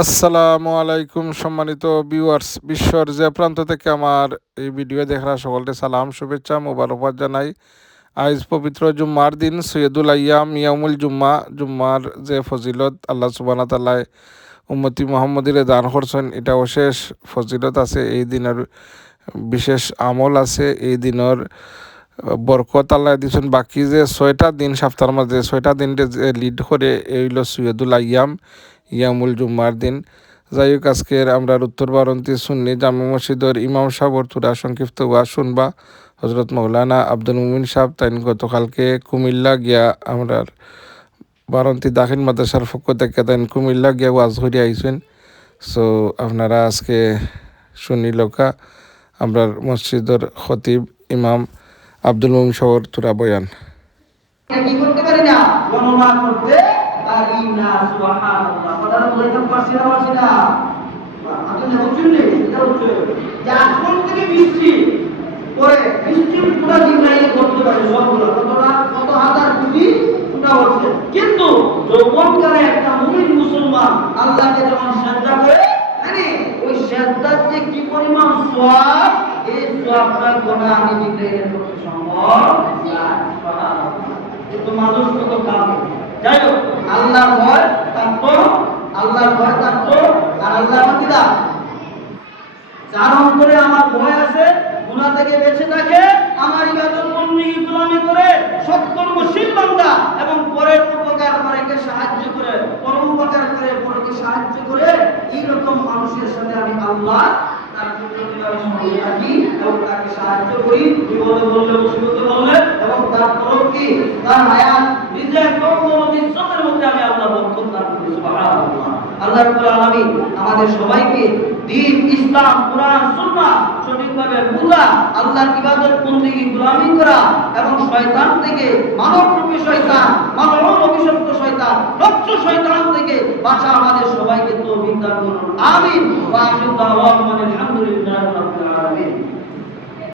আসসালামু আলাইকুম, সম্মানিত ভিউয়ার্স বিশ্বর যে প্রান্ত থেকে আমার এই ভিডিও দেখার সকলকে সালাম, শুভেচ্ছা, মোবারকবাদ জানাই। আজ পবিত্র জুম্মার দিন, সৈয়দুল আয়াম ইয়ামুল জুম্মা, জুম্মার যে ফজিলত আল্লাহ সুবানা তাল্লাহ উম্মতি মোহাম্মদির দান করছেন এটা অশেষ ফজিলত আছে, এই দিনের বিশেষ আমল আছে, এই দিনের বরকত আল্লাহ দিয়েছেন। বাকি যে ছয়টা দিন, সপ্তাহের মাঝে ছয়টা দিনটা যে লিড করে, এই সৈয়দুল আয়াম ইয়ামুল জুম্মার দিন। যাই হোক আজকের আমরা উত্তর বারন্তি সুন্নি জামা মসজিদের ইমাম সাহর তুরা সংক্ষিপ্ত ওয়া শুনবা। হজরত মৌলানা আব্দুল মুমিন সাহেব তাই গতকালকে কুমিল্লা গিয়া আমরা বারন্তি দাখিল মাদ্রাসার পক্ষ থেকে তাই কুমিল্লা গিয়া ওয়াজ করে আইসেন সো আপনারা আজকে শুনি লোকা আমরা মসজিদের খতিব ইমাম আব্দুল মুমিন সাহর তুরা বয়ান। কি করতে পারি না? করতে পারি না সুবহানাল্লাহ। কথা বলতে পারছি না পারছি না। আপনি যখন শুনলেন এটা হচ্ছে যে আসমান থেকে বৃষ্টি? পরে বৃষ্টি পুরো জিব্রাইল করতে পারে সবগুলো কতটা? কত হাজার কোটি ফুটা হচ্ছে। কিন্তু যৌবনকালে একটা মুমিন মুসলমান আল্লাহকে যখন শ্রদ্ধা করে মানে ওই শ্রদ্ধার যে কি পরিমাণ সওয়াব এই সওয়াবটা গোনা আমি জিব্রাইলের পক্ষে সম্ভব না কিন্তু মানুষ কত কাম যাই হোক আল্লাহর ভয় তারপর আল্লাহর ভয় তারপর আর আল্লাহ আমার কিরা যার অন্তরে আমার ভয় আছে, গুনাহ থেকে বেঁচে থাকে, আমার ইবাদত বন্দি ইসলামি করে সৎকর্মশীল বান্দা এবং পরের উপকার পরেকে সাহায্য করে পর উপকার করে পরকে সাহায্য করে, এইরকম মানুষের সাথে আমি আল্লাহ, তার প্রতি আমি সঙ্গে থাকি এবং তাকে সাহায্য করি। বিপদে বললে মুসিবতে বললে দান রাব্বুল আলামিন আমাদের সবাইকে দ্বীন ইসলাম, কোরআন, সুন্নাহ সঠিকভাবে বুঝা, আল্লাহর ইবাদত বন্দেগী গোলামি করা এবং শয়তান থেকে মানব রূপী শয়তান মানব অভিশপ্ত শয়তান নচ্চ শয়তান থেকে বাঁচা আমাদের সবাইকে তৌফিক দান করুন। আমিন। ওয়া আখিরু দাওয়ানা আলহামদুলিল্লাহি